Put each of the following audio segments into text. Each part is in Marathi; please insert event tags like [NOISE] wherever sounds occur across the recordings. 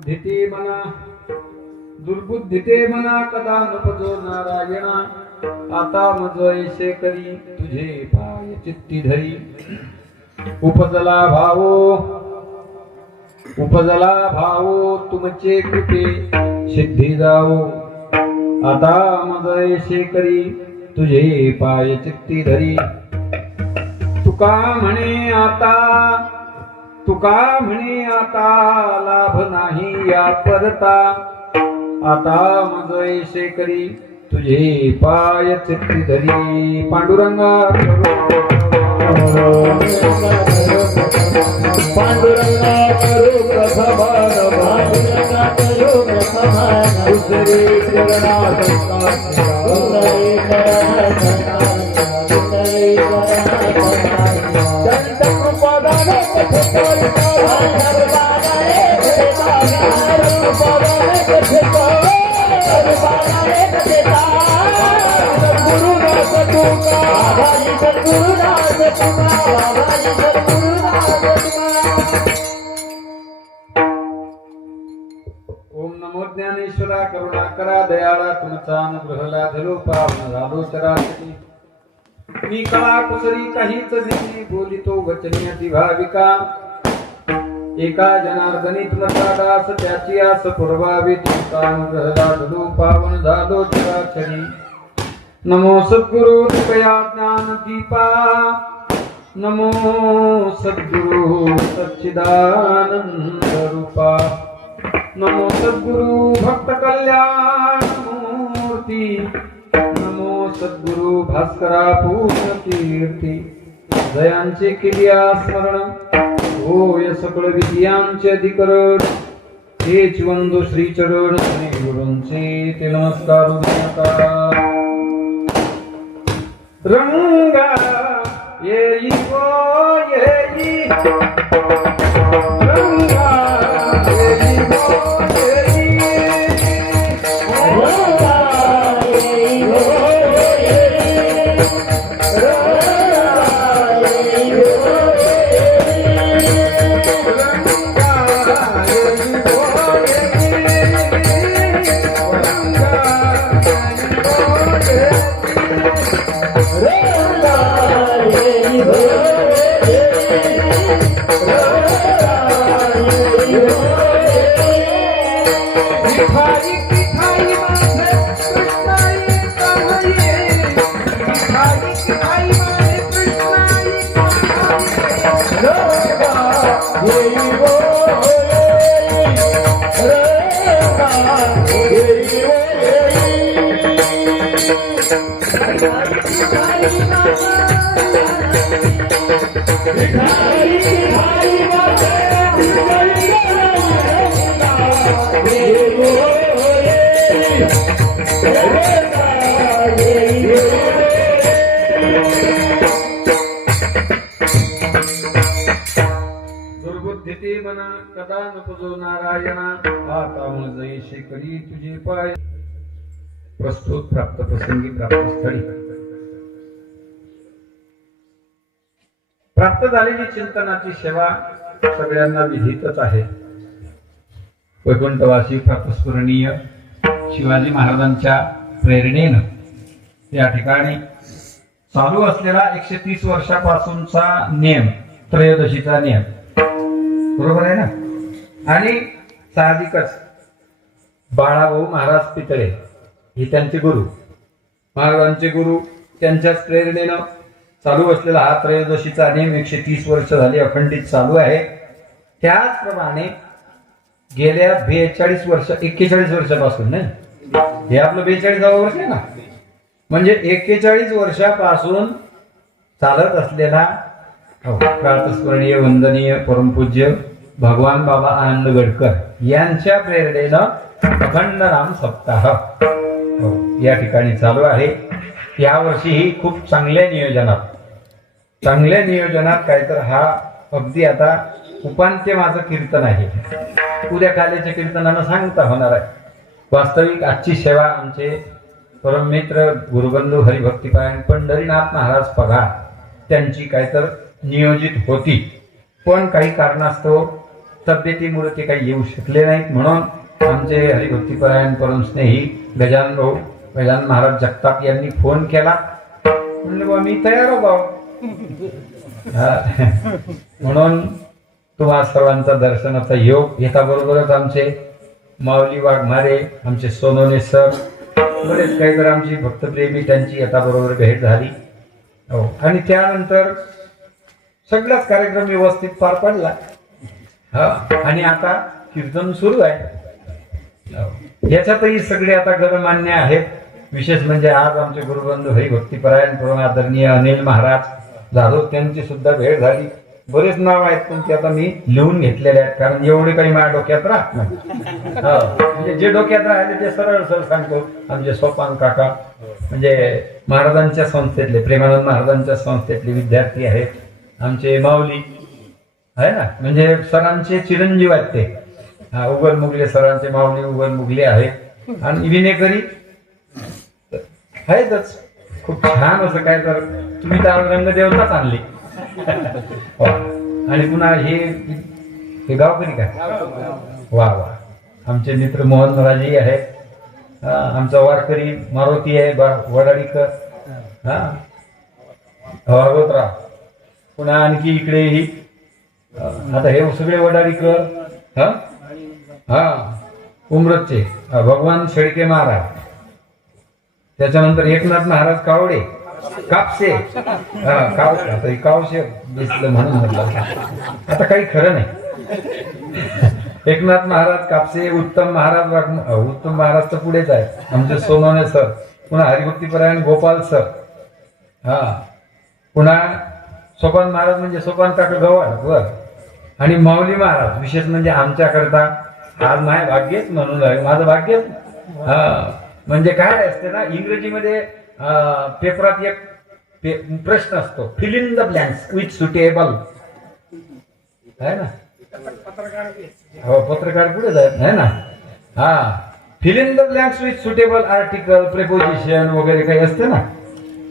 बुद्धिते मना दुर्बुद्धिते मना कदा नपजो नारायणा आता मज ऐसे करी तुझे पाय चित्ती धरी. उपजला भावो उपजला भावो तुमचे कृपे सिद्धी जावो. आता मज ऐसे करी तुझे पाय चित्ती धरी. तुका म्हणे आता तुका म्हणे आता लाभ नाही या परता आता मज ऐसे करी तुझे पाय चित्ती धरी. पांडुरंगा पांडुरंगा करू पांडुरंगा दुसरे चरणात ओम नमो ज्ञानेश्वरा करुणा करा दयाळा तुमचा अनुग्रहला धरो पावन झालो सरासरी मी कळा कुसरी काहीच दिली बोलितो वचनी अतिभाविका एका जनार्दनी तुमचा दास त्याची आस पुरवावी तुमचा पावन झालो चराचरी नमो सद्गुरु कृपया ज्ञान दीपा. नमो सद्गुरु सच्चिदानंद रूपा. नमो सद्गुरु भक्त कल्याण मूर्ती. नमो सद्गुरु भास्करा पूर्ण कीर्ती. जयांचे किलिया स्मरण. होय सकळ विद्यांचे अधिकरण. हेच वंदो श्रीचरण श्री गुरूंचे ते नमस्कार नमस्कार. रंगा येई गो येई रंगा आता करी तुझे पाय. प्रस्तुत प्राप्त प्रसंगी प्राप्त स्थळी प्राप्त झालेली चिंतनाची सेवा सगळ्यांना विहितच आहे. वैकुंठवासी प्रातस्मरणीय शिवाजी महाराजांच्या प्रेरणेनं या ठिकाणी चालू असलेला एकशे तीस वर्षापासूनचा नियम त्रयोदशीचा नियम. बरोबर आहे ना? आणि साहजिकच बाळाभाऊ महाराज पितळे हे त्यांचे गुरु. महाराजांचे गुरु त्यांच्याच प्रेरणेनं चालू असलेला हा त्रयोदशीचा नियम एकशे तीस वर्ष झाली अखंडित चालू आहे. त्याचप्रमाणे गेल्या बेचाळीस वर्ष एक्केचाळीस वर्षापासून नाही. हे आपलं बेचाळीसावं वर्ष आहे ना? म्हणजे एक्केचाळीस वर्षापासून चालत असलेला हो, प्रातस्मरणीय वंदनीय परमपूज्य भगवान बाबा आनंद गडकर यांच्या प्रेरणेनं अखंड नाम सप्ताह हो, या ठिकाणी चालू आहे. यावर्षीही खूप चांगल्या नियोजनात. चांगल्या नियोजनात काय तर हा अगदी आता उपांत्य माझं कीर्तन आहे. उद्या कालेच्या कीर्तनानं सांगता होणार आहे. वास्तविक आजची सेवा आमचे परममित्र गुरुबंधू हरिभक्तीपारायण पंढरीनाथ महाराज पगार त्यांची काय तर नियोजित होती. पण काही कारणास्तव तब्येतीमुळे ते काही येऊ शकले नाहीत म्हणून आमचे हरिभक्तीपरायण परम स्नेही गजानन भाऊ गजान महाराज जगताप यांनी फोन केला. म्हणले बा मी तयार हो भाऊ. म्हणून तुम्हा सर्वांचा दर्शनाचा योग येता बरोबरच आमचे माऊली वाघमारे आमचे सोनोने सर बरेच काही तर आमची भक्तप्रेमी त्यांची येता बरोबर भेट झाली. हो. आणि त्यानंतर सगळाच कार्यक्रम व्यवस्थित पार पडला. हा. आणि आता कीर्तन सुरू आहे. याच्यातही सगळे आता गणमान्य आहेत. विशेष म्हणजे आज आमचे गुरुबंधू हरी भक्तीपरायण पूर्ण आदरणीय अनिल महाराज जाधव त्यांची सुद्धा भेट झाली. बरेच नाव आहेत पण ते आता मी लिहून घेतलेले आहेत. कारण एवढे काही माझ्या डोक्यात राहत नाही. हो. म्हणजे जे डोक्यात राहिले ते सरळ सरळ सांगतो. आमचे सोपान काका म्हणजे महाराजांच्या संस्थेतले प्रेमानंद महाराजांच्या संस्थेतले विद्यार्थी आहेत. आमचे माऊली आहे ना? म्हणजे सरांचे चिरंजीव आहेत ते. हा उगल मुगले सरांचे माऊली उगल मुगले आहेत आणि विनेकरी आहेतच. खूप छान असं काय तर. तुम्ही तर रंगदेवताच आणली. हो. आणि पुन्हा हे हे गावकरी काय वा वा. आमचे मित्र मोहन राजे आहेत. हा, आमचा वारकरी मारुती आहे बा- वडाळीकर. हा. भागवतराव. पुन्हा आणखी इकडेही ही आता हे सगळे वडाळीकर. हा? हा उमरतचे भगवान शेळके महाराज. त्याच्यानंतर एकनाथ महाराज कावडे. कापसे. हा काव आता कावशे दिसलं म्हणून म्हटलं. आता काही खरं नाही. एकनाथ महाराज कापसे उत्तम महाराज वाघ- उत्तम महाराज तर पुढेच आहे आमचे सोनवणे सर. पुन्हा हरिभक्तीपरायण गोपाल सर. हा. पुन्हा सोपान महाराज म्हणजे सोपान काका गवळ बर. आणि माऊली महाराज विशेष म्हणजे आमच्याकरता आज माय भाग्यच म्हणून माझं भाग्यच? हा. म्हणजे काय असते ना इंग्रजीमध्ये पेपरात एक पे- प्रश्न असतो. Fill in the blanks with suitable आहे ना? हो पत्रकार पुढे जात? आहे ना? हा. Fill in the blanks with suitable article preposition वगैरे काही असते ना?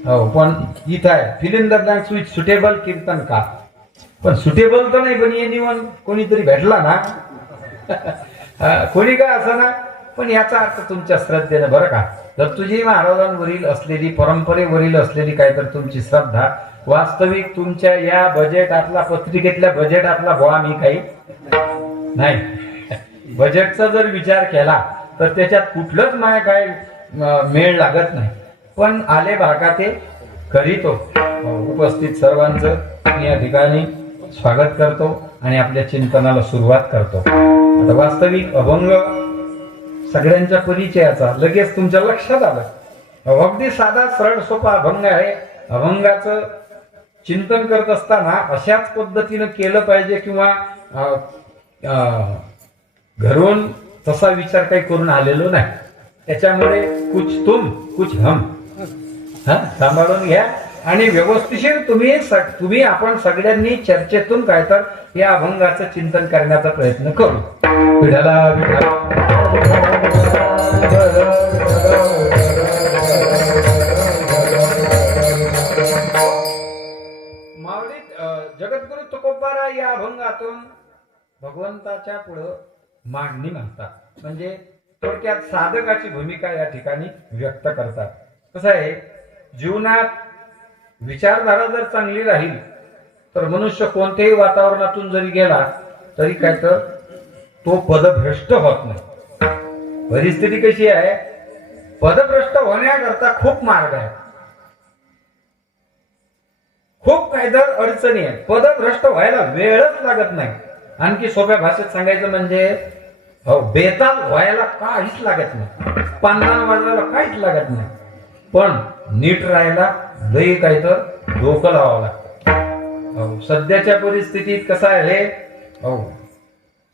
हो पण इथं आहे. Fill in the blanks with suitable कीर्तन का पण सुटेबल तर नाही पण ये निवन कोणीतरी भेटला ना? [LAUGHS] कोणी काय असं ना? पण याचा अर्थ तुमच्या श्रद्धेनं बरं का? जर तुझी महाराजांवरील असलेली परंपरेवरील असलेली काय तर तुमची श्रद्धा वास्तविक तुमच्या या बजेटातला पत्रिकेतल्या बजेटातला बुवा मी काही नाही. बजेटचा जर विचार केला तर त्याच्यात कुठलंच नाही काय मेळ लागत नाही. पण आले भागा ते करीतो उपस्थित सर्वांचं मी या ठिकाणी स्वागत करतो आणि आपल्या चिंतनाला सुरुवात करतो. आता वास्तविक अभंग सगळ्यांच्या परिचयाचा. लगेच तुमच्या लक्षात आलं. अगदी साधा सरळ सोपा अभंग आहे. अभंगाचं चिंतन करत असताना अशाच पद्धतीनं केलं पाहिजे किंवा अं, अं, घरून तसा विचार काही करून आलेलो नाही. त्याच्यामुळे कुछ तुम कुछ हम. हा सांभाळून घ्या. आणि व्यवस्थिशीर तुम्ही तुम्ही आपण सगळ्यांनी चर्चेतून काय तर या अभंगाचं चिंतन करण्याचा प्रयत्न करू. अं, जगद्गुरु तुकोबारा या अभंगातून भगवंताच्या पुढं मागणी म्हणतात म्हणजे थोडक्यात साधकाची भूमिका या ठिकाणी व्यक्त करतात. कसं आहे? जीवनात विचारधारा जर चांगली राहील तर मनुष्य कोणत्याही वातावरणातून जरी गेला तरी काय तर तो पदभ्रष्ट होत नाही. परिस्थिती कशी आहे? पदभ्रष्ट होण्याकरता खूप मार्ग आहे खूप कायदार अडचणी आहेत पदभ्रष्ट व्हायला वेळच लागत नाही. आणखी सोप्या भाषेत सांगायचं म्हणजे बेताल व्हायला काहीच लागत नाही. पांढरा वाजवायला काहीच लागत नाही. पण नीट राहायला लई काही तर डोकं लावावं लागतं. सध्याच्या परिस्थितीत कसं आहे हो?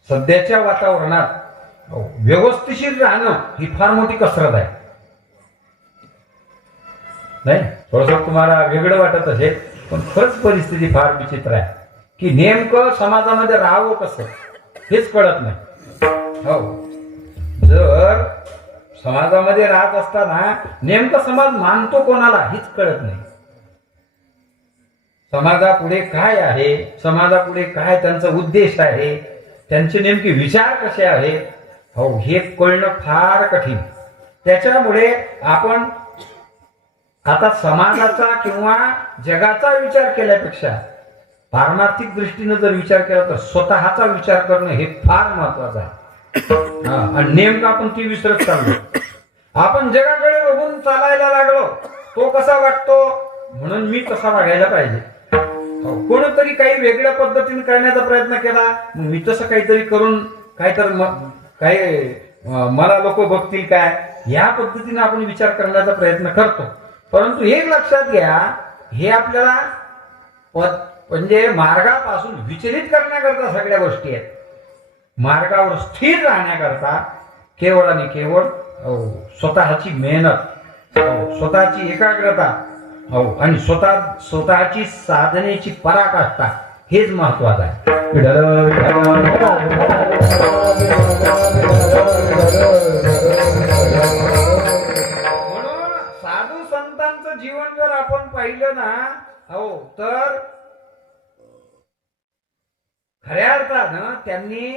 सध्याच्या वातावरणात व्यवस्थिशीर राहणं ही फार मोठी कसरत आहे. नाही थोडस तुम्हाला वेगळं वाटत असेल पण खरंच परिस्थिती फार विचित्र आहे. की नेमकं समाजामध्ये राहावं कसं हेच कळत नाही. हो जर समाजामध्ये राहत असताना नेमकं समाज मानतो कोणाला हीच कळत नाही. समाजापुढे काय आहे? समाजापुढे काय त्यांचा उद्देश आहे? त्यांचे नेमके विचार कसे आहेत हो हे कळणं फार कठीण. त्याच्यामुळे आपण आता समाजाचा किंवा जगाचा विचार केल्यापेक्षा पारमार्थिक दृष्टीनं जर विचार केला तर स्वतःचा विचार करणं हे फार महत्वाचं आहे. आणि नेमकं आपण ती विसरत चाललो. आपण जगाकडे बघून चालायला लागलो तो कसा वाटतो? म्हणून मी तसा वागायला पाहिजे. कोणतरी काही वेगळ्या पद्धतीने करण्याचा प्रयत्न केला मी तसं काहीतरी करून काहीतरी तर काही मला लोक बघतील काय? या पद्धतीने आपण विचार करण्याचा प्रयत्न करतो. परंतु हे लक्षात घ्या हे आपल्याला म्हणजे मार्गापासून विचलित करण्याकरता सगळ्या गोष्टी आहेत. मार्गावर स्थिर राहण्याकरता केवळ आणि केवळ स्वतःची मेहनत स्वतःची एकाग्रता हो आणि स्वतः स्वतःची साधनेची पराकाष्ठा हेच महत्वाचं आहे. म्हणून साधू संतांचं जीवन जर आपण पाहिलं ना हो तर खऱ्या अर्थानं त्यांनी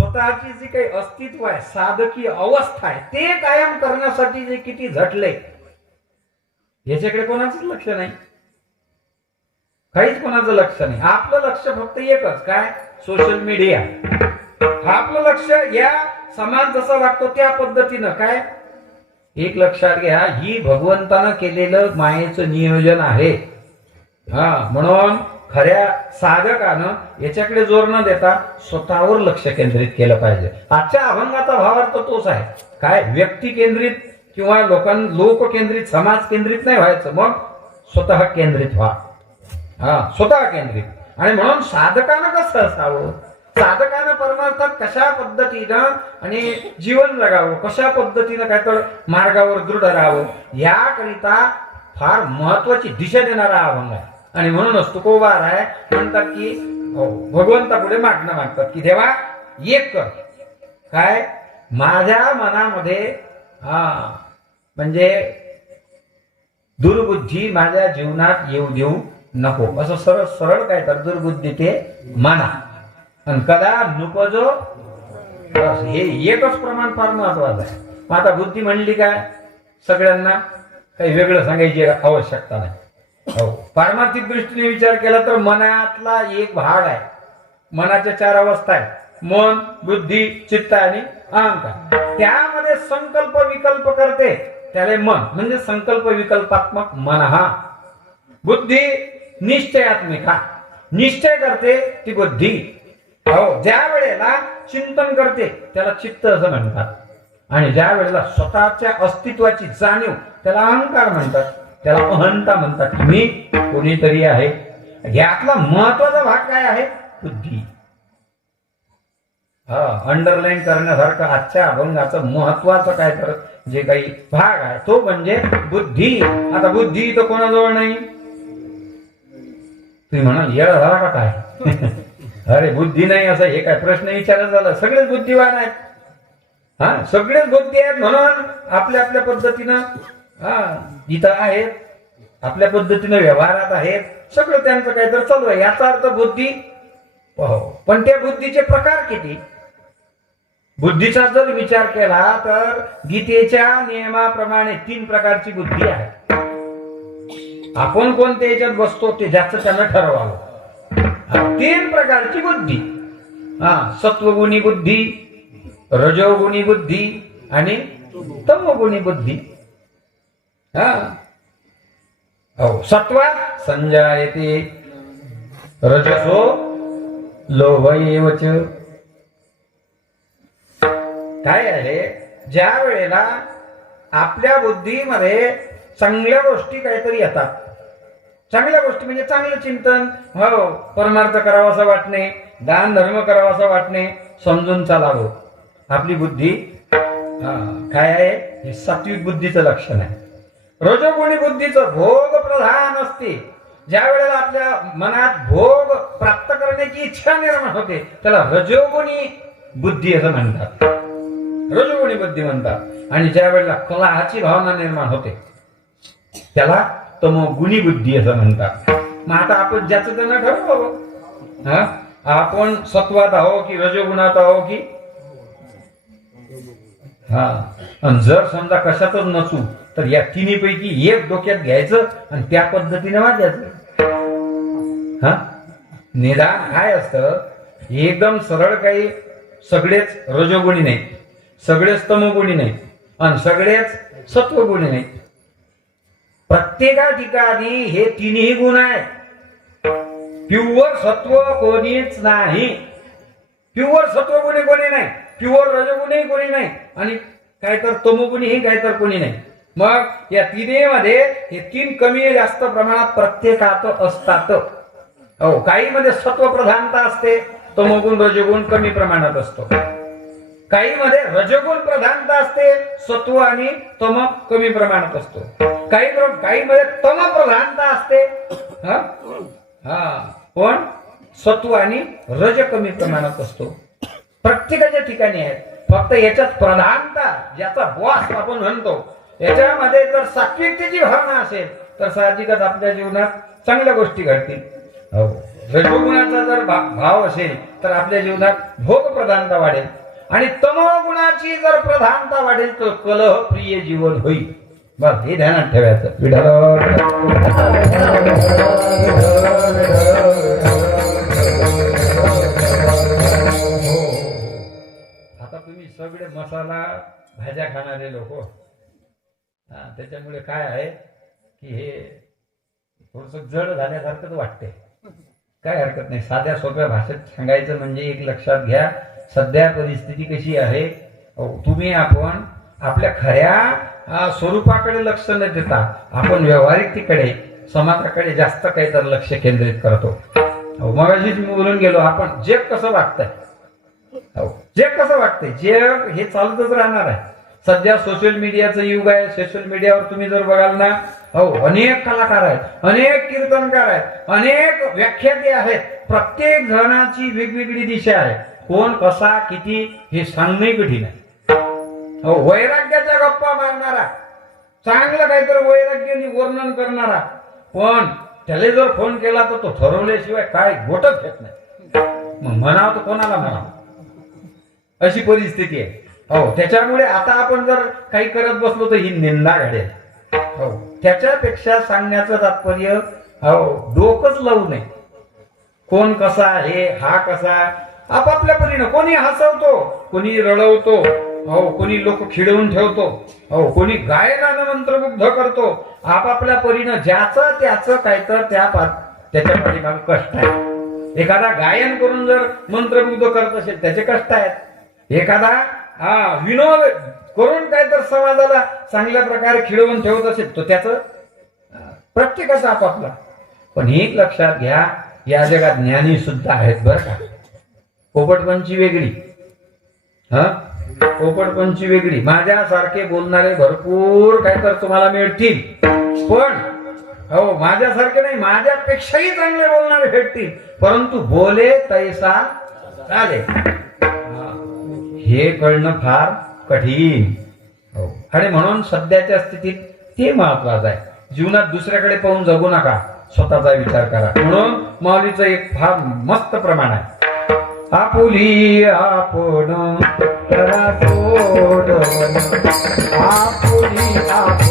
स्वतःची जी काही अस्तित्व आहे साधकीय अवस्था आहे ते कायम करण्यासाठी जे किती झटले याच्याकडे कोणाचंच लक्ष नाही. काहीच कोणाचं लक्ष नाही. आपलं लक्ष फक्त एकच काय? Social media. आपलं लक्ष या समाज जसा वागतो त्या पद्धतीनं काय? एक लक्षात घ्या ही भगवंतानं केलेलं मायेचं नियोजन आहे. हा म्हणून खऱ्या साधकानं याच्याकडे जोर न देता स्वतःवर लक्ष केंद्रित केलं पाहिजे. आजच्या अभंगाचा भावार्थ तोच आहे. काय? व्यक्ती केंद्रित किंवा लोकां लोक केंद्रित समाज केंद्रित नाही व्हायचं. मग स्वतः केंद्रित व्हा. हा स्वतः केंद्रित. आणि म्हणून साधकानं कसं असावं? साधकानं परमार्थात कशा पद्धतीनं आणि जीवन जगावं? कशा पद्धतीनं काय तर मार्गावर दृढ राहावं? याकरिता फार महत्वाची दिशा देणारा अभंग आहे. आणि म्हणूनच तुकोबार आहे म्हणतात की भगवंतापुढे मागणं मागतात की देवा एक कर. काय? माझ्या मनामध्ये हा म्हणजे दुर्बुद्धी माझ्या जीवनात येऊ देऊ नको. असं सरळ सरळ काय तर दुर्बुद्धी ते माना. आणि कदा नुपजो हे एकच प्रमाण फार महत्वाचं आहे. मग आता बुद्धी म्हणली काय? सगळ्यांना काही वेगळं सांगायची आवश्यकता नाही. हो. पारमार्थिक दृष्टीने विचार केला तर मनातला एक भाग आहे. मनाच्या चार अवस्था आहेत. मन बुद्धी चित्त आणि अहंकार. त्यामध्ये संकल्प विकल्प करते. त्याला मन म्हणजे संकल्प विकल्पात्मक मन हा. बुद्धी निश्चयात्मिक हा. निश्चय करते ती बुद्धी. हो ज्या वेळेला चिंतन करते त्याला चित्त असं म्हणतात. आणि ज्या वेळेला स्वतःच्या अस्तित्वाची जाणीव त्याला अहंकार म्हणतात. त्याला अहंता म्हणतात. मी कोणीतरी आहे. यातला महत्त्वाचा भाग काय आहे? बुद्धी. हा अंडरलाईन करण्यासारखं आजच्या अभंगाचं महत्वाचं काय तर जे काही भाग आहे तो म्हणजे बुद्धी. आता बुद्धी तर कोणाजवळ नाही? तुम्ही म्हणाल येळा झाला का काय? [LAUGHS] अरे बुद्धी नाही असं हे काय प्रश्न विचारत झाला. सगळेच बुद्धिवान आहेत. हा सगळेच बुद्धी आहेत म्हणून आपल्या आपल्या पद्धतीनं हा इथं आहेत आपल्या पद्धतीने व्यवहारात आहेत सगळं त्यांचं काहीतरी तर चालू आहे. याचा अर्थ बुद्धी हो, हो. पण त्या बुद्धीचे प्रकार किती? बुद्धीचा जर विचार केला तर गीतेच्या नियमाप्रमाणे तीन प्रकारची बुद्धी आहे. आपण कोणत्या याच्यात बसतो ते जास्त त्यांना ठरवावं. हा, तीन प्रकारची बुद्धी. हा सत्वगुणी बुद्धी रजोगुणी बुद्धी आणि तमोगुणी बुद्धी. हा? हो सत्वात संजायते। रजसो लोभ काय आहे? ज्या वेळेला आपल्या बुद्धीमध्ये चांगल्या गोष्टी काहीतरी येतात. चांगल्या गोष्टी म्हणजे चांगलं चिंतन. हो परमार्थ करावासा वाटणे दान धर्म करावासा वाटणे समजून चालावं. आपली बुद्धी हा, काय आहे? हे सात्विक बुद्धीचं लक्षण आहे. रजोगुणी बुद्धीचं भोग प्रधान असते. ज्या वेळेला आपल्या मनात भोग प्राप्त करण्याची इच्छा निर्माण होते त्याला रजोगुणी बुद्धी असं म्हणतात. रजोगुणी बुद्धी म्हणतात. आणि ज्या वेळेला कलाची भावना निर्माण होते त्याला तमोगुणी बुद्धी असं म्हणतात. मग आता आपण ज्याचं त्यांना ठरवू हा? आपण सत्वात आहो की रजोगुणात आहो की? हा. आणि जर समजा कशातच नसू तर या तिन्हीपैकी एक डोक्यात घ्यायचं आणि त्या पद्धतीने वाचायचं हा? निदान काय असतं? एकदम सरळ काही सगळेच रजोगुणी नाही. सगळेच तमोगुणी नाही. आणि सगळेच सत्वगुणी नाही. प्रत्येका ठिकाणी हे तिन्ही गुण आहेत. प्युअर सत्व कोणीच नाही. प्युअर सत्वगुणी कोणी नाही. प्युअर रजगुणही कोणी नाही. आणि काय तर तमोगुणीही काय तर कोणी नाही. मग या तिन्हीमध्ये हे तीन कमी जास्त प्रमाणात प्रत्येकात असतात. हो काही मध्ये सत्व प्रधानता असते तमोगुण रजगुण कमी प्रमाणात असतो. काही मध्ये रजगुण प्रधानता असते सत्व आणि तम कमी प्रमाणात असतो. काही प्र- काही मध्ये तम प्रधानता असते हा? हा. पण सत्व आणि रज कमी प्रमाणात असतो. प्रत्येकाच्या ठिकाणी आहेत फक्त याच्यात प्रधानता ज्याचा बॉस आपण म्हणतो याच्यामध्ये जर सात्विकतेची भावना असेल तर साहजिकच आपल्या जीवनात चांगल्या गोष्टी घडतील. रजोगुणाचा जर भाव असेल तर आपल्या जीवनात भोग प्रधानता वाढेल. आणि तमोगुणाची जर प्रधानता वाढेल तर कलह प्रिय जीवन होईल. बस हे ध्यानात ठेवायचं. हो. आता तुम्ही सगळे मसाला भाज्या खाणारे लोक. त्याच्यामुळे काय आहे की हे थोडस जड झाल्यासारखंच वाटते काय हरकत नाही. साध्या सोप्या भाषेत सांगायचं म्हणजे एक लक्षात घ्या सध्या परिस्थिती कशी आहे. तुम्ही आपण आपल्या खऱ्या स्वरूपाकडे लक्ष न देता आपण व्यवहारिकतेकडे समाजाकडे जास्त काही तर लक्ष केंद्रित करतो. मगाशीच मी बोलून गेलो आपण जग कसं वागतंय. अहो, जग कसं वागतंय जग हे चालतच राहणार आहे. सध्या सोशल मीडियाचं युग आहे. सोशल मीडियावर तुम्ही जर बघाल ना हो अनेक कलाकार आहेत अनेक कीर्तनकार आहेत अनेक व्याख्याते आहेत. प्रत्येक जणाची वेगवेगळी दिशा आहे. कोण कसा किती हे सांगणे कठीण आहे. हो वैराग्याच्या गप्पा मारणारा चांगलं काहीतरी वैराग्याने वर्णन करणारा पण त्याला जर फोन केला तर तो ठरवल्याशिवाय काय गोटच घेत नाही. मग म्हणावं तर कोणाला म्हणावं? अशी परिस्थिती आहे. हो त्याच्यामुळे आता आपण जर काही करत बसलो तर ही निंदा घडेल. हो त्याच्यापेक्षा सांगण्याचं तात्पर्य हो डोकंच लावू नये. कोण कसा हे हा कसा आपापल्या परीनं कोणी हसवतो कोणी रडवतो हो कोणी लोक खिडवून ठेवतो हो कोणी गायनानं मंत्रमुग्ध करतो आपापल्या परीनं ज्याचं त्याचं काय तर त्या पा- त्याच्या पाठीमागे कष्ट आहे. एखादा गायन करून जर मंत्रमुग्ध करत असेल त्याचे कष्ट आहेत. एखादा हा विनोद करून काय तर समाजाला चांगल्या प्रकारे खिळवून ठेवत असेल तो त्याच प्रत्येकाचा आपापला. पण एक लक्षात घ्या या जगात ज्ञानी सुद्धा आहेत बरं का. पोपटपंची वेगळी. हा? पोपटपंची वेगळी. माझ्यासारखे बोलणारे भरपूर काय तर तुम्हाला मिळतील. पण हो माझ्यासारखे नाही माझ्यापेक्षाही चांगले बोलणारे भेटतील. परंतु बोले तैसा चालेल हे कळणं फार कठीण. हो. आणि म्हणून सध्याच्या स्थितीत ते महत्वाचं आहे. जीवनात दुसऱ्याकडे पाहून जगू नका. स्वतःचा विचार करा. म्हणून माऊलीचं एक फार मस्त प्रमाण आहे. आपुली आपण आपुली आपण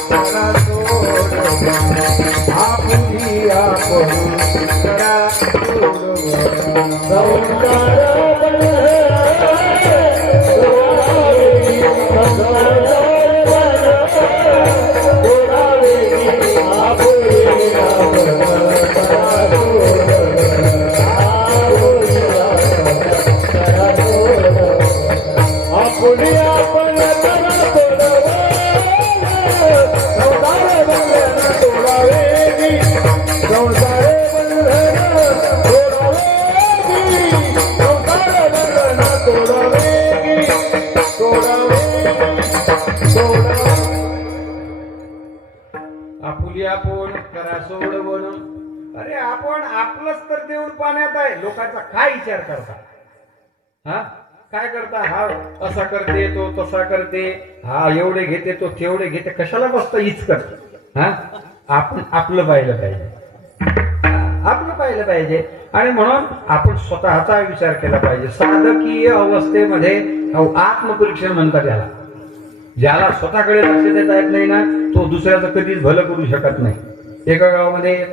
विचार करता. हा? काय करता? हा असा करते तो तसा करते. हा एवढे घेते तो तेवढे घेते. कशाला बसतो हीच करते? हा? आपण आपलं पाहिलं पाहिजे. आपलं पाहिलं पाहिजे. आणि म्हणून आपण स्वतःचा विचार केला पाहिजे. साधकीय अवस्थेमध्ये आत्मपरीक्षण म्हणतात याला ज्याला स्वतःकडे लक्ष देता येत नाही ना तो दुसऱ्याचं कधीच भलं करू शकत नाही. एका गावामध्ये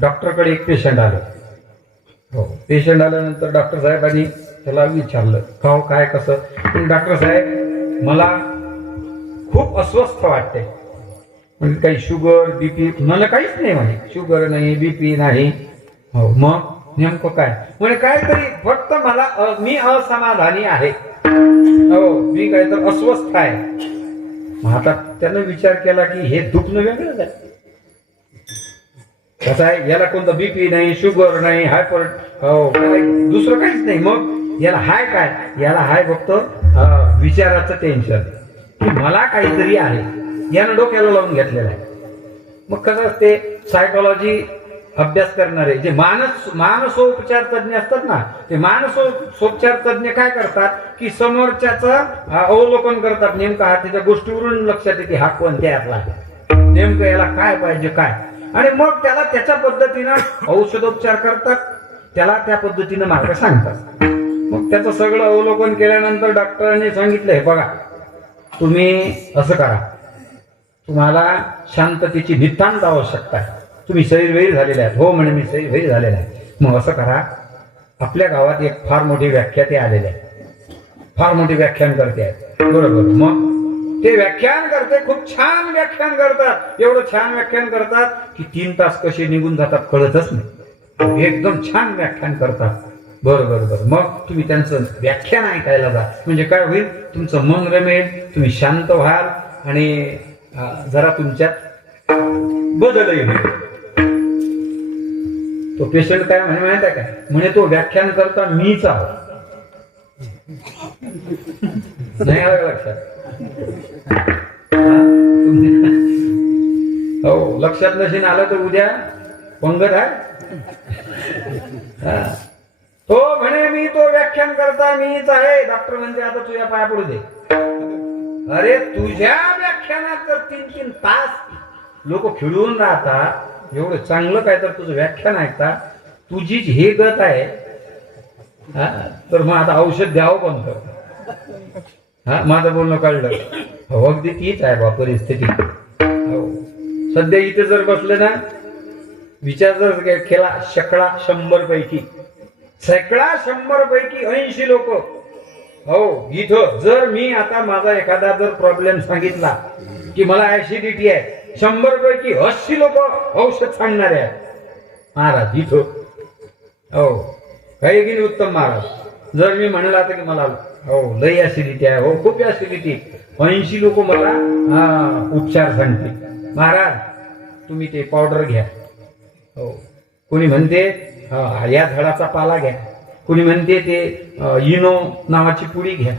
डॉक्टरकडे एक पेशंट आलं. हो. पेशंट आल्यानंतर डॉक्टर साहेबांनी त्याला विचारलं का हो, काय कसं? पण डॉक्टर साहेब मला खूप अस्वस्थ वाटते म्हणजे काही शुगर बीपी मला काहीच नाही म्हणे. शुगर नाही बीपी नाही. हो मग नेमकं काय? म्हणजे काहीतरी फक्त मला मी असमाधानी आहे. हो मी काय तर अस्वस्थ आहे. मग आता त्यानं विचार केला की हे दुखणं वेगळंच आहे. कसं आहे? याला कोणतं बीपी नाही शुगर नाही हायपर हो दुसरं काहीच नाही. मग याला हाय काय? याला हाय फक्त विचाराचं टेन्शन की मला काहीतरी आहे. यानं डोक्याला लावून घेतलेलं आहे. मग कसं असते? सायकोलॉजी अभ्यास करणारे जे मानस मानसोपचार तज्ञ असतात ना ते मानसोपचार तज्ञ काय करतात? की समोरच्याचं अवलोकन करतात. नेमकं हा त्याच्या गोष्टीवरून लक्षात येते हा कोणत्या यातला नेमकं याला काय पाहिजे काय? आणि मग त्याला त्याच्या पद्धतीनं औषधोपचार करतात त्याला त्या पद्धतीनं मार्ग सांगतात. मग त्याचं सगळं अवलोकन केल्यानंतर डॉक्टरांनी सांगितलं बघा तुम्ही असं करा. तुम्हाला शांततेची नितांत आवश्यकता आहे. तुम्ही शरीरवैर झालेले आहेत. हो म्हणे मी शरीरवैर झालेला आहे. मग असं करा आपल्या गावात एक फार मोठी व्याख्याते आलेले आहे. फार मोठी व्याख्यान करते आहेत बरोबर मग ते व्याख्यान करते खूप छान व्याख्यान करतात. एवढं छान व्याख्यान करतात की तीन तास कसे निघून जातात कळतच नाही. एकदम छान व्याख्यान करतात. बरं बरं बरं. मग तुम्ही त्यांचं व्याख्यान ऐकायला जा. म्हणजे काय होईल? तुमचं मन रमेल तुम्ही शांत व्हाल आणि जरा तुमच्यात बदलही होईल. तो पेशंट काय म्हणे माहीत आहे काय म्हणे तो व्याख्यान करता मीच आहो. नाही आलं लक्षात? हो लक्षात नसेल आलं तर उद्या पंगत आहे? हा. तो म्हणे मी तो व्याख्यान करता मीच आहे. डॉक्टर म्हणते आता तुझ्या पाया पडू दे. अरे तुझ्या व्याख्यानात जर तीन तीन तास लोक खिळून राहतात एवढं चांगलं काय तर तुझं व्याख्यान ऐकता तुझीच हे गत आहे. हा, तर मग आता औषध द्यावं पण कर हा माझं बोलणं कळलं हो अगदी तीच आहे बा परिस्थिती. हो. सध्या इथे जर बसलं ना विचार जर केला शकडा शंभर पैकी सैकडा शंभर पैकी ऐंशी लोक. हो इथं जर मी आता माझा एखादा जर प्रॉब्लेम सांगितला की मला ऍसिडिटी आहे शंभर पैकी अस्सी लोक औषध सांगणारे आहेत महाराज इथं. हो. काही की उत्तम महाराज. जर मी म्हणला आता की मला हो लई ऍसिडिटी आहे. हो खूप ऍसिडिटी ऐंशी लोक मला हा, उपचार सांगतील. महाराज तुम्ही ते पावडर घ्या. हो. कोणी म्हणते हा, या झाडाचा पाला घ्या. कोणी म्हणते ते इनो नावाची पुडी घ्या.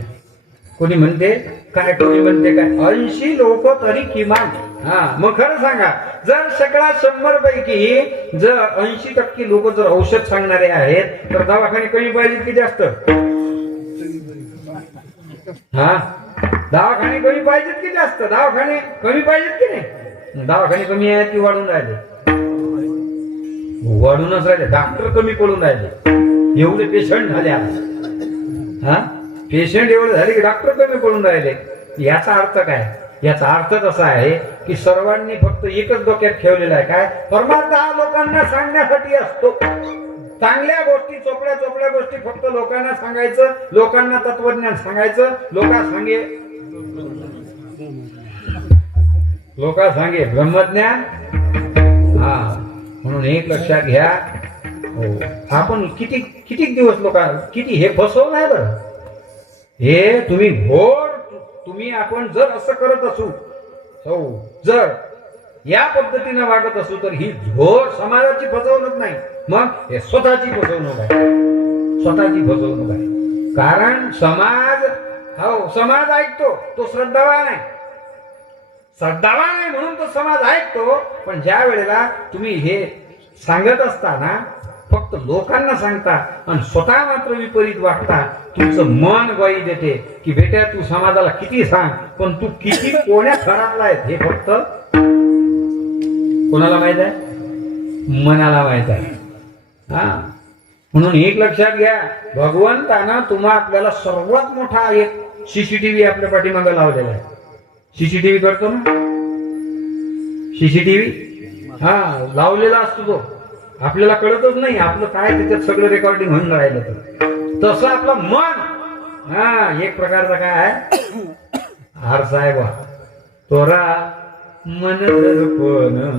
कोणी म्हणते काय कोणी म्हणते काय? ऐंशी लोक तरी किमान. हा मग खरं सांगा जर सगळा शंभर पैकी जर ऐंशी टक्के लोक जर औषध सांगणारे आहेत तर दवाखाने कमी पाहिजेत की जास्त? हा? दवाखाने कमी पाहिजेत की जास्त? दवाखाने कमी पाहिजेत की नाही? दवाखाने कमी आहेत की वाढून राहिले? वाढूनच राहिले. डॉक्टर कमी पडून राहिले. एवढे पेशंट झाले हा? पेशंट एवढे झाले की डॉक्टर कमी पडून राहिले. याचा अर्थ काय? याचा अर्थ असा आहे की सर्वांनी फक्त एकच डोक्यात ठेवलेला आहे. काय? परमार्थ हा लोकांना सांगण्यासाठी असतो. चांगल्या गोष्टी चोपड्या चोपड्या गोष्टी फक्त लोकांना सांगायचं लोकांना तत्वज्ञान सांगायचं लोका सांगे. लोका सांगे ब्रह्मज्ञान? हा म्हणून एक लक्षात घ्या. हो. आपण किती किती दिवस लोक किती हे फसवलं आहे बरं? हे तुम्ही घोर तुम्ही आपण जर असं करत असू हो जर या पद्धतीने वागत असू तर ही घोर समाजाची फसवणूक नाही. मग हे स्वतःची फसवणूक आहे. स्वतःची फसवणूक आहे. कारण समाज हो समाज ऐकतो तो श्रद्धावान आहे. श्रद्धावान आहे म्हणून तो समाज ऐकतो पण ज्या वेळेला तुम्ही हे सांगत असताना फक्त लोकांना सांगता आणि स्वतः मात्र विपरीत वागता तुमचं मन गळी देते की बेटा तू समाजाला किती सांग पण तू किती कोण्या खराबला आहे हे फक्त कोणाला माहीत आहे? मनाला माहीत आहे. हा? म्हणून एक लक्षात घ्या भगवंतानं तुम्हा आपल्याला सर्वात मोठा एक सीसीटीव्ही आपल्या पाठीमागे लावलेला आहे. सीसीटीव्ही करतो ना? सीसीटीव्ही हा लावलेला असतो तो. आपल्याला कळतच नाही आपलं काय त्याच्यात सगळं रेकॉर्डिंग होऊन राहिलं तर. तसं आपलं मन. हा एक प्रकारचा काय आहे? [COUGHS] आरसा साहेब तोरा मन दर्पण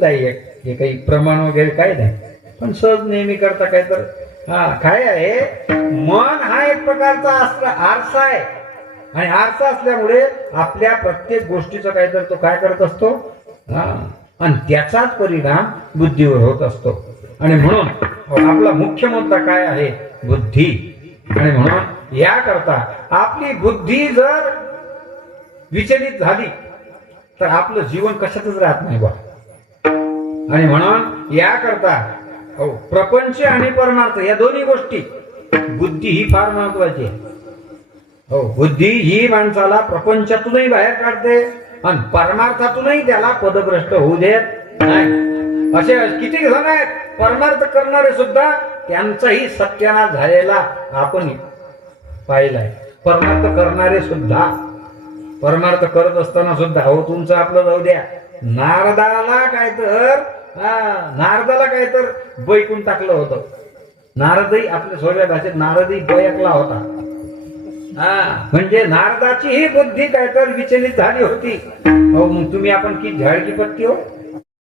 नाही आहे. हे काही प्रमाण वगैरे काय नाही. पण सहज नेहमी करता काय तर. हा काय आहे? मन हा एक प्रकारचा आसरा आरसा आहे. आणि आरसा असल्यामुळे आपल्या प्रत्येक गोष्टीचा काय तर तो काय करत असतो? हा आणि त्याचाच परिणाम बुद्धीवर होत असतो. आणि म्हणून आपला मुख्य मुद्दा काय आहे? बुद्धी. आणि म्हणून याकरता आपली बुद्धी जर विचलित झाली तर आपलं जीवन कशातच राहत नाही बा. आणि म्हणून याकरता हो प्रपंच आणि परमार्थ या दोन्ही गोष्टी बुद्धी ही फार महत्वाची आहे. हो बुद्धी ही माणसाला प्रपंचातूनही बाहेर काढते आणि परमार्थातूनही त्याला पदभ्रष्ट होऊ देत नाही. असे किती जण आहेत परमार्थ करणारे सुद्धा त्यांचाही सत्यानाश झालेला आपण पाहिलाय. परमार्थ करणारे सुद्धा परमार्थ करत असताना सुद्धा हो तुमचं आपलं जाऊ द्या. नारदाला काय तर हा नारदाला काय तर बैकून टाकलं होतं. नारदही आपल्या सोप्या भाषेत नारदही बयकला होता. हा म्हणजे नारदाची ही बुद्धी काय तर विचलित झाली होती. हो मग तुम्ही आपण की झाडकी पत्ती हो?